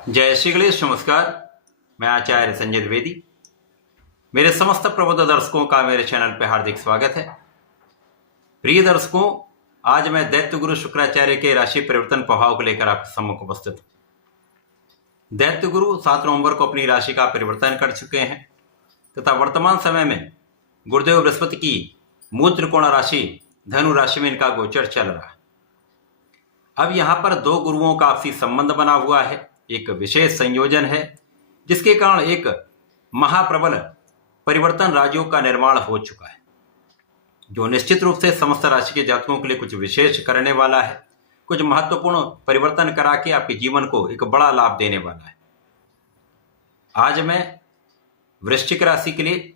जय श्री गणेश। नमस्कार। मैं आचार्य संजय द्विवेदी। मेरे समस्त प्रबुद्ध दर्शकों का मेरे चैनल पर हार्दिक स्वागत है। प्रिय दर्शकों, आज मैं दैत्य गुरु शुक्राचार्य के राशि परिवर्तन प्रभाव को लेकर आपके सम्मुख उपस्थित हूं। दैत्य गुरु 7 नवंबर को अपनी राशि का परिवर्तन कर चुके हैं तथा वर्तमान समय में गुरुदेव बृहस्पति की मूल त्रिकोण राशि धनु राशि में इनका गोचर चल रहा है। अब यहां पर दो गुरुओं का आपसी संबंध बना हुआ है, एक विशेष संयोजन है जिसके कारण एक महाप्रबल परिवर्तन राजयोग का निर्माण हो चुका है, जो निश्चित रूप से समस्त राशि के जातकों के लिए कुछ विशेष करने वाला है, कुछ महत्वपूर्ण परिवर्तन करा के आपके जीवन को एक बड़ा लाभ देने वाला है। आज मैं वृश्चिक राशि के लिए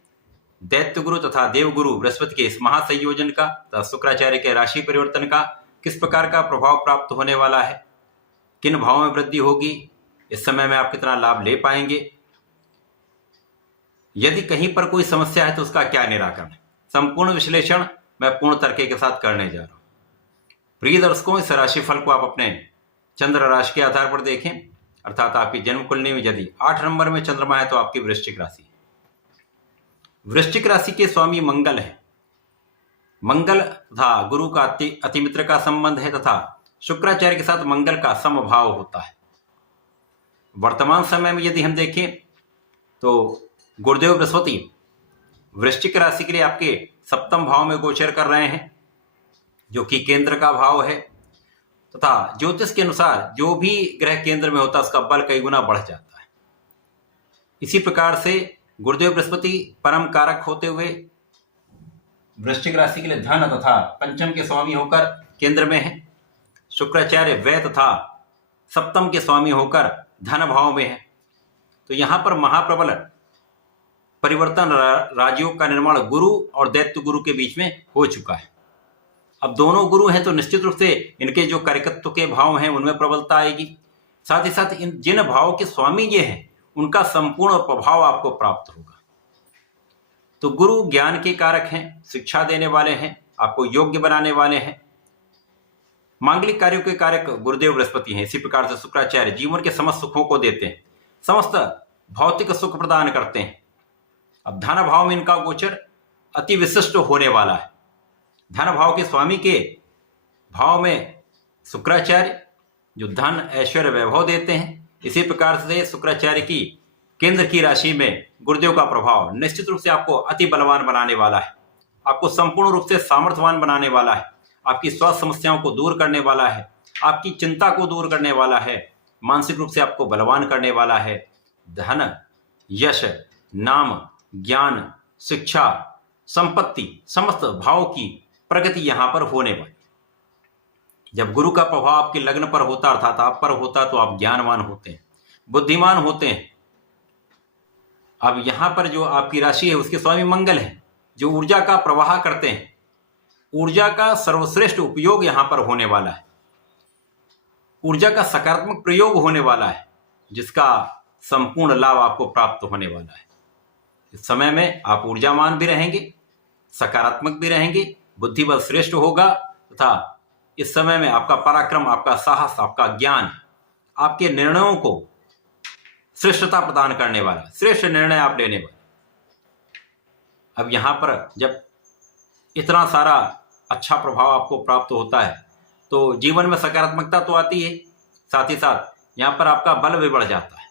दैत्य गुरु तथा देवगुरु बृहस्पति के इस महासंयोजन का तथा शुक्राचार्य के राशि परिवर्तन का किस प्रकार का प्रभाव प्राप्त होने वाला है, किन भावों में वृद्धि होगी, इस समय में आप कितना लाभ ले पाएंगे, यदि कहीं पर कोई समस्या है तो उसका क्या निराकरण है, संपूर्ण विश्लेषण मैं पूर्ण तर्क के साथ करने जा रहा हूं। प्रिय दर्शकों, इस राशिफल को आप अपने चंद्र राशि के आधार पर देखें, अर्थात आपकी जन्म कुंडली में यदि 8 नंबर में चंद्रमा है तो आपकी वृश्चिक राशि है। वृश्चिक राशि के स्वामी मंगल है। मंगल तथा गुरु का अतिमित्र का संबंध है तथा शुक्राचार्य के साथ मंगल का समभाव होता है। वर्तमान समय में यदि हम देखें तो गुरुदेव बृहस्पति वृश्चिक राशि के लिए आपके 7वें भाव में गोचर कर रहे हैं, जो कि केंद्र का भाव है तथा ज्योतिष के अनुसार जो भी ग्रह केंद्र में होता है उसका बल कई गुना बढ़ जाता है। इसी प्रकार से गुरुदेव बृहस्पति परम कारक होते हुए वृश्चिक राशि के लिए धन तथा पंचम के स्वामी होकर केंद्र में है। शुक्राचार्य व्यय तथा सप्तम के स्वामी होकर धन भाव में है। तो यहां पर महाप्रबल परिवर्तन राजयोग का निर्माण गुरु और दैत्य गुरु के बीच में हो चुका है। अब दोनों गुरु हैं तो निश्चित रूप से इनके जो कारकत्व के भाव हैं उनमें प्रबलता आएगी। साथ ही साथ इन जिन भाव के स्वामी ये हैं उनका संपूर्ण प्रभाव आपको प्राप्त होगा। तो गुरु ज्ञान के कारक हैं, शिक्षा देने वाले हैं, आपको योग्य बनाने वाले हैं, मांगलिक कार्यों के कारक गुरुदेव बृहस्पति हैं। इसी प्रकार से शुक्राचार्य जीवन के समस्त सुखों को देते हैं, समस्त भौतिक सुख प्रदान करते हैं। अब धन भाव में इनका गोचर अति विशिष्ट होने वाला है। धन भाव के स्वामी के भाव में शुक्राचार्य जो धन ऐश्वर्य वैभव देते हैं, इसी प्रकार से शुक्राचार्य की केंद्र की राशि में गुरुदेव का प्रभाव निश्चित रूप से आपको अति बलवान बनाने वाला है, आपको संपूर्ण रूप से सामर्थ्यवान बनाने वाला है, आपकी स्वास्थ्य समस्याओं को दूर करने वाला है, आपकी चिंता को दूर करने वाला है, मानसिक रूप से आपको बलवान करने वाला है। धन, यश, नाम, ज्ञान, शिक्षा, संपत्ति, समस्त भाव की प्रगति यहां पर होने वाली। जब गुरु का प्रभाव आपके लग्न पर होता अर्थात आप पर होता तो आप ज्ञानवान होते हैं, बुद्धिमान होते हैं। अब यहां पर जो आपकी राशि है उसके स्वामी मंगल है, जो ऊर्जा का प्रवाह करते हैं। ऊर्जा का सर्वश्रेष्ठ उपयोग यहां पर होने वाला है, ऊर्जा का सकारात्मक प्रयोग होने वाला है, जिसका संपूर्ण लाभ आपको प्राप्त होने वाला है। इस समय में आप ऊर्जावान भी रहेंगे, सकारात्मक भी रहेंगे, बुद्धिबल श्रेष्ठ होगा तथा इस समय में आपका पराक्रम, आपका साहस, आपका ज्ञान आपके निर्णयों को श्रेष्ठता प्रदान करने वाला, श्रेष्ठ निर्णय आप लेने वाले। अब यहां पर जब इतना सारा अच्छा प्रभाव आपको प्राप्त होता है तो जीवन में सकारात्मकता तो आती है, साथ ही साथ यहां पर आपका बल भी बढ़ जाता है,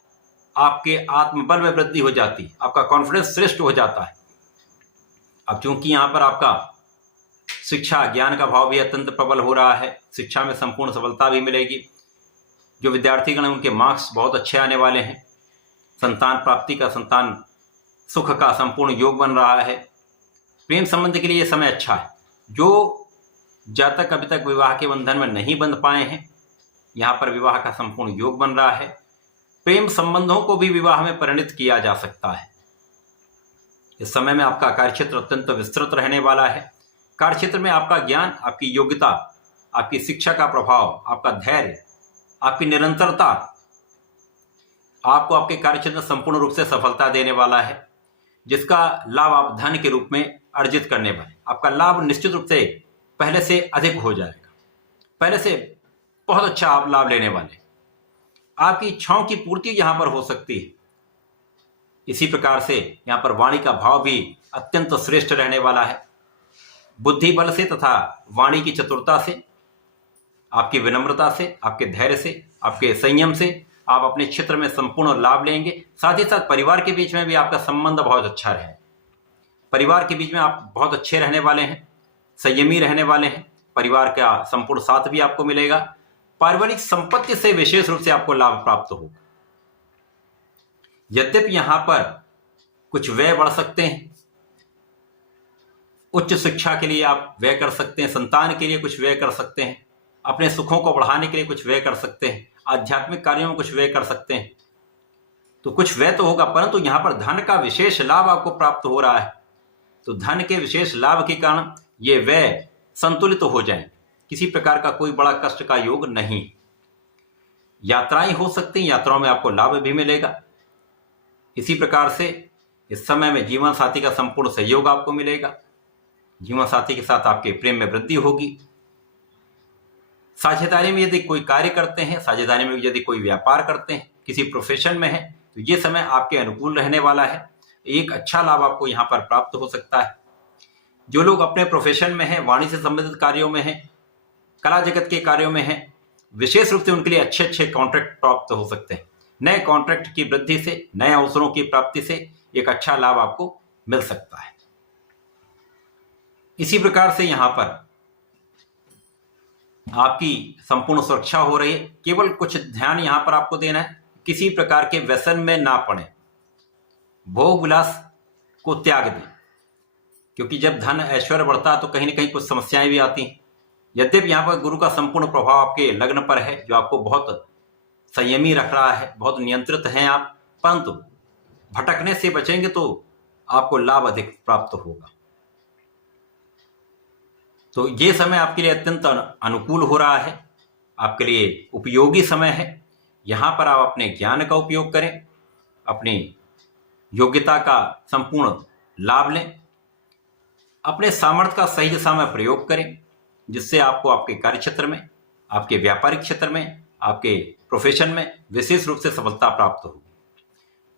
आपके आत्मबल में वृद्धि हो जाती है, आपका कॉन्फिडेंस श्रेष्ठ हो जाता है। अब चूंकि यहां पर आपका शिक्षा ज्ञान का भाव भी अत्यंत प्रबल हो रहा है, शिक्षा में संपूर्ण सफलता भी मिलेगी। जो विद्यार्थीगण हैं उनके मार्क्स बहुत अच्छे आने वाले हैं। संतान प्राप्ति का, संतान सुख का संपूर्ण योग बन रहा है। प्रेम संबंध के लिए यह समय अच्छा है। जो जातक अभी तक विवाह के बंधन में नहीं बंध पाए हैं, यहाँ पर विवाह का संपूर्ण योग बन रहा है। प्रेम संबंधों को भी विवाह में परिणित किया जा सकता है। इस समय में आपका कार्यक्षेत्र अत्यंत विस्तृत रहने वाला है। कार्यक्षेत्र में आपका ज्ञान, आपकी योग्यता, आपकी शिक्षा का प्रभाव, आपका धैर्य, आपकी निरंतरता आपको आपके कार्यक्षेत्र में संपूर्ण रूप से सफलता देने वाला है, जिसका लाभ आप धन के रूप में अर्जित करने वाले। आपका लाभ निश्चित रूप से पहले से अधिक हो जाएगा, पहले से बहुत अच्छा आप लाभ लेने वाले। आपकी इच्छाओं की पूर्ति यहां पर हो सकती है। इसी प्रकार से यहां पर वाणी का भाव भी अत्यंत श्रेष्ठ रहने वाला है। बुद्धि बल से तथा वाणी की चतुरता से, आपकी विनम्रता से, आपके धैर्य से, आपके संयम से आप अपने क्षेत्र में संपूर्ण लाभ लेंगे। साथ ही साथ परिवार के बीच में भी आपका संबंध बहुत अच्छा रहे। परिवार के बीच में आप बहुत अच्छे रहने वाले हैं, संयमी रहने वाले हैं। परिवार का संपूर्ण साथ भी आपको मिलेगा। पारिवारिक संपत्ति से विशेष रूप से आपको लाभ प्राप्त होगा। यद्यपि यहां पर कुछ व्यय बढ़ सकते हैं, उच्च शिक्षा के लिए आप व्यय कर सकते हैं, संतान के लिए कुछ व्यय कर सकते हैं, अपने सुखों को बढ़ाने के लिए कुछ व्यय कर सकते हैं, आध्यात्मिक कार्यों में कुछ व्यय कर सकते हैं। तो कुछ व्यय तो होगा, परंतु यहां पर धन का विशेष लाभ आपको प्राप्त हो रहा है। तो धन के विशेष लाभ के कारण ये व्यय संतुलित हो जाए, किसी प्रकार का कोई बड़ा कष्ट का योग नहीं। यात्राएं हो सकती हैं, यात्राओं में आपको लाभ भी मिलेगा। इसी प्रकार से इस समय में जीवन साथी का संपूर्ण सहयोग आपको मिलेगा। जीवन साथी के साथ आपके प्रेम में वृद्धि होगी। साझेदारी में यदि कोई कार्य करते हैं, साझेदारी में यदि कोई व्यापार करते हैं, किसी प्रोफेशन में है, तो ये समय आपके अनुकूल रहने वाला है। एक अच्छा लाभ आपको यहाँ पर प्राप्त हो सकता है। जो लोग अपने प्रोफेशन में हैं, वाणी से संबंधित कार्यों में हैं, कला जगत के कार्यों में हैं, विशेष रूप से उनके लिए अच्छे अच्छे कॉन्ट्रैक्ट प्राप्त हो सकते हैं। नए कॉन्ट्रैक्ट की वृद्धि से, नए अवसरों की प्राप्ति से एक अच्छा लाभ आपको मिल सकता है। इसी प्रकार से यहां पर आपकी संपूर्ण सुरक्षा हो रही है। केवल कुछ ध्यान यहां पर आपको देना है, किसी प्रकार के व्यसन में ना पड़े, भोग विलास को त्याग दें, क्योंकि जब धन ऐश्वर्य बढ़ता है तो कहीं ना कहीं कुछ समस्याएं भी आती हैं। यद्यपि यहां पर गुरु का संपूर्ण प्रभाव आपके लग्न पर है, जो आपको बहुत संयमी रख रहा है, बहुत नियंत्रित हैं आप, परंतु भटकने से बचेंगे तो आपको लाभ अधिक प्राप्त होगा। तो ये समय आपके लिए अत्यंत अनुकूल हो रहा है, आपके लिए उपयोगी समय है। यहां पर आप अपने ज्ञान का उपयोग करें, अपनी योग्यता का संपूर्ण लाभ लें, अपने सामर्थ्य का सही दिशा में प्रयोग करें, जिससे आपको आपके कार्य क्षेत्र में, आपके व्यापारिक क्षेत्र में, आपके प्रोफेशन में विशेष रूप से सफलता प्राप्त हो।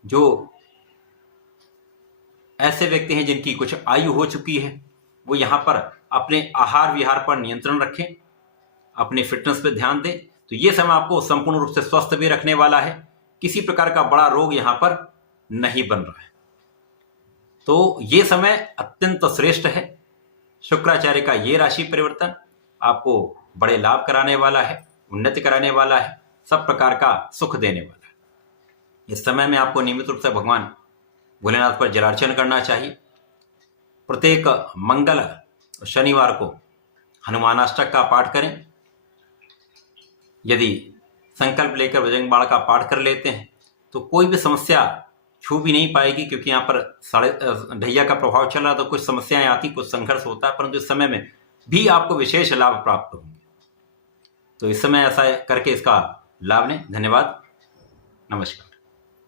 जो ऐसे व्यक्ति हैं जिनकी कुछ आयु हो चुकी है, वो यहाँ पर अपने आहार विहार पर नियंत्रण रखें, अपने फिटनेस पर ध्यान दें, तो ये समय आपको संपूर्ण रूप से स्वस्थ भी रखने वाला है। किसी प्रकार का बड़ा रोग यहाँ पर नहीं बन रहा है। तो ये समय अत्यंत श्रेष्ठ है। शुक्राचार्य का ये राशि परिवर्तन आपको बड़े लाभ कराने वाला है, उन्नति कराने वाला है, सब प्रकार का सुख देने वाला है। इस समय में आपको नियमित रूप से भगवान भोलेनाथ पर जलार्चन करना चाहिए। प्रत्येक मंगल शनिवार को हनुमानाष्टक का पाठ करें। यदि संकल्प लेकर बजरंग बाण का पाठ कर लेते हैं तो कोई भी समस्या छू भी नहीं पाएगी, क्योंकि यहाँ पर ढैया का प्रभाव चल रहा है, तो कुछ समस्याएं आती, कुछ संघर्ष होता है, परंतु इस समय में भी आपको विशेष लाभ प्राप्त होंगे। तो इस समय ऐसा करके इसका लाभ लें। धन्यवाद, नमस्कार।